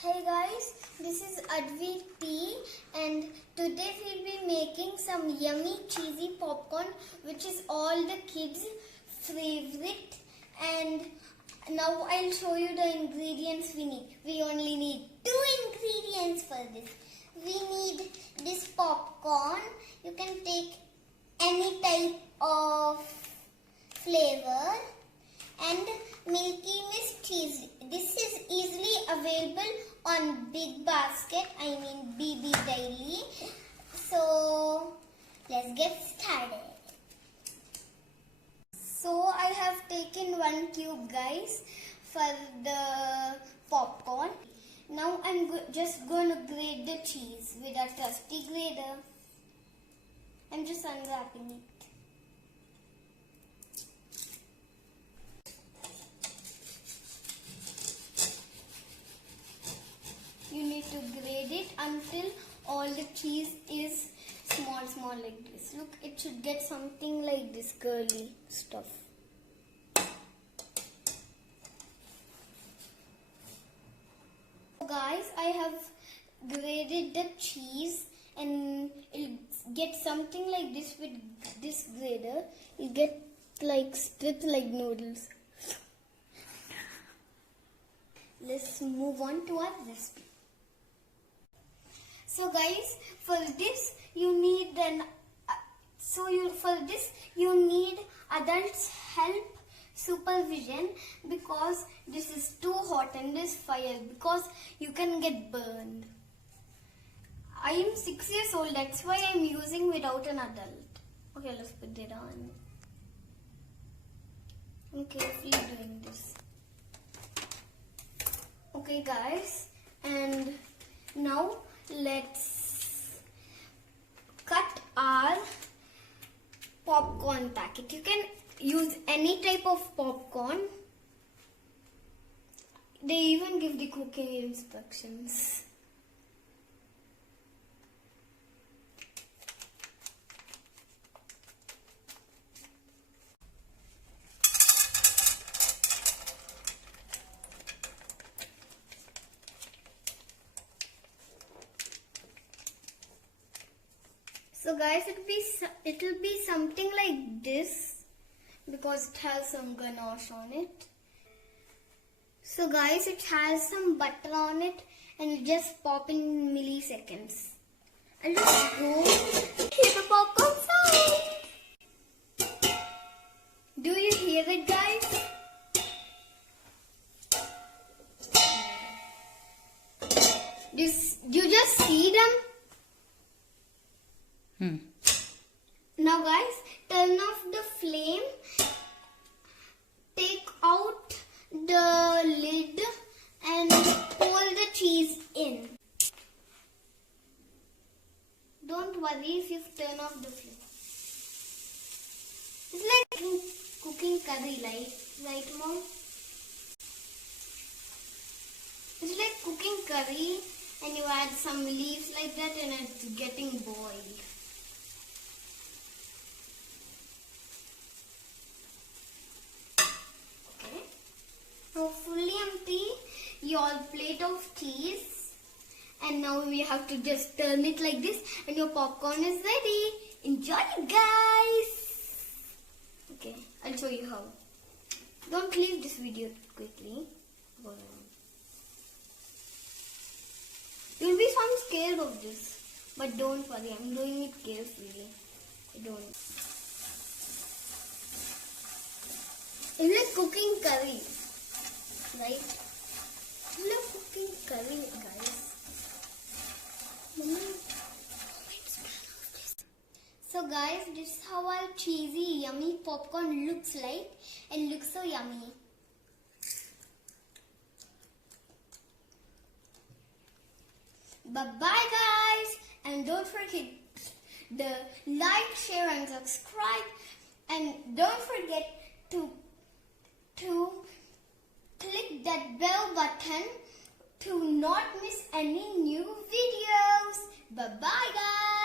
Hey guys, this is Adviti and today we'll be making some yummy cheesy popcorn which is all the kids' favorite, and now I'll show you the ingredients we need. We only need 2 ingredients for this. We need this popcorn. You can take any type of flavor, and Milky Mist cheese. This is easily available on Big Basket, BB Daily. So let's get started. So I have taken 1 cube, guys, for the popcorn. Now I'm just going to grate the cheese with a trusty grater. I'm just unwrapping it. You need to grate it until all the cheese is small like this. Look, it should get something like this curly stuff. So guys, I have grated the cheese and it'll get something like this with this grater. You get like strips like noodles. Let's move on to our recipe. So guys, for this you need adults' help, supervision, because this is too hot and this fire, because you can get burned. I am 6 years old, that's why I am using without an adult. Okay, let's put it on. I'm carefully doing this. Okay guys, and now let's cut our popcorn packet. You can use any type of popcorn. They even give the cooking instructions. So guys, it'll be something like this because it has some ganache on it. So guys, it has some butter on it and it just pop in milliseconds. I'll just go hear the popcorn sound. Do you hear it, guys? You just see them? Now guys, turn off the flame, take out the lid and pour the cheese in. Don't worry if you turn off the flame. It's like cooking curry, right Mom? It's like cooking curry and you add some leaves like that and it's getting boiled. Now fully empty your plate of cheese, and now we have to just turn it like this and your popcorn is ready. Enjoy it, guys. Okay, I'll show you how. Don't leave this video quickly. You'll be some scared of this, but don't worry, I'm doing it carefully. It's like cooking curry. Right? I love cooking curry, guys. So guys, this is how our cheesy, yummy popcorn looks like and looks so yummy. Bye bye guys, and don't forget the like, share and subscribe, and don't forget to click that bell button to not miss any new videos. Bye bye guys.